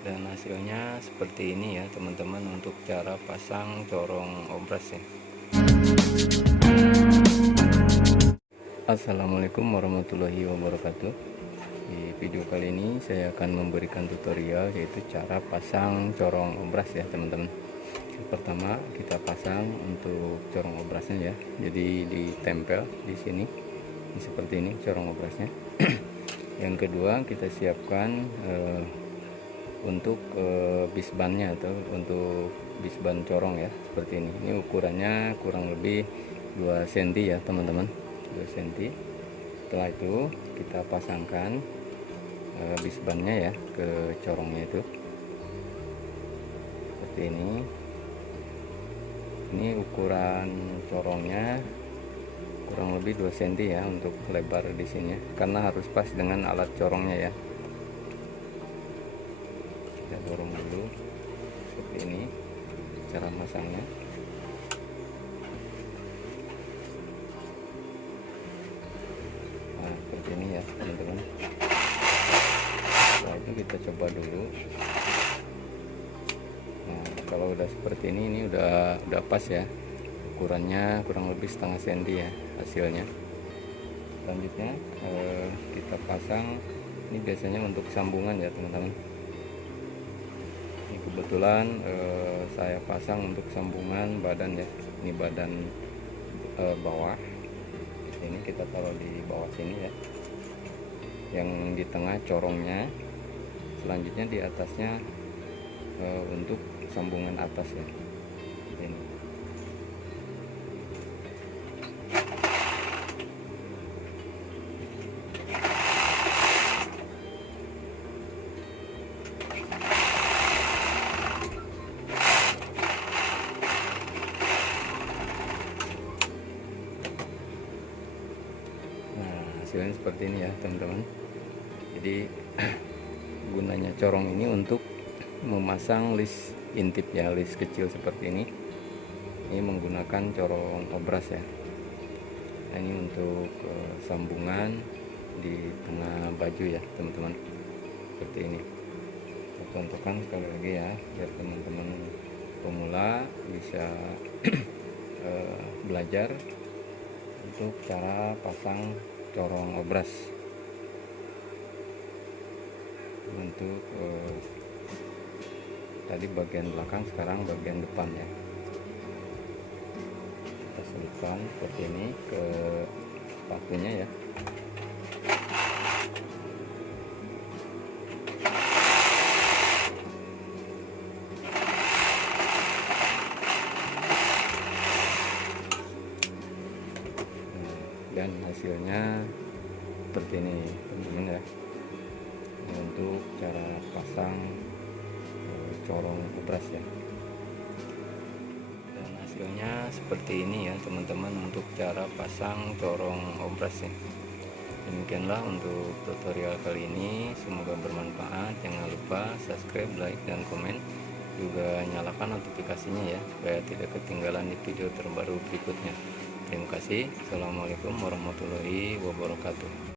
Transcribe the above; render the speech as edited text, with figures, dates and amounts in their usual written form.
Dan hasilnya seperti ini ya teman-teman, untuk cara pasang corong obras ya. Assalamualaikum warahmatullahi wabarakatuh. Di video kali ini saya akan memberikan tutorial, yaitu cara pasang corong obras ya teman-teman. Pertama kita pasang untuk corong obrasnya ya, jadi ditempel di sini seperti ini corong obrasnya. Yang kedua kita siapkan untuk bisbannya atau untuk bisban corong ya, seperti ini. Ini ukurannya kurang lebih 2 cm ya teman-teman, 2 cm. Setelah itu kita pasangkan bisbannya ya ke corongnya itu seperti ini. Ini ukuran corongnya kurang lebih 2 cm ya untuk lebar di sini, karena harus pas dengan alat corongnya ya. Kita dorong dulu seperti ini cara masangnya. Nah seperti ini ya teman-teman. Setelah itu kita coba dulu. Nah kalau udah seperti ini udah pas ya, ukurannya kurang lebih setengah senti ya hasilnya. Selanjutnya kita pasang, ini biasanya untuk sambungan ya teman-teman. Ini kebetulan saya pasang untuk sambungan badan ya. Ini badan bawah, ini kita taruh di bawah sini ya, yang di tengah corongnya. Selanjutnya di atasnya untuk sambungan atas ya, ini. Hasilnya seperti ini ya teman-teman. Jadi gunanya corong ini untuk memasang list intip ya, list kecil seperti ini. Ini menggunakan corong obras ya. Nah, ini untuk sambungan di tengah baju ya teman-teman, seperti ini. Saya contohkan sekali lagi ya, biar teman-teman pemula bisa belajar untuk cara pasang corong obras untuk tadi bagian belakang, sekarang bagian depan ya. Kita selipkan seperti ini ke sepatunya ya. Dan hasilnya seperti ini teman-teman ya, untuk cara pasang corong obras ya. Dan hasilnya seperti ini ya teman-teman, untuk cara pasang corong obras ya. Demikianlah untuk tutorial kali ini, semoga bermanfaat. Jangan lupa subscribe, like, dan komen, juga nyalakan notifikasinya ya, supaya tidak ketinggalan di video terbaru berikutnya. Terima kasih. Assalamualaikum warahmatullahi wabarakatuh.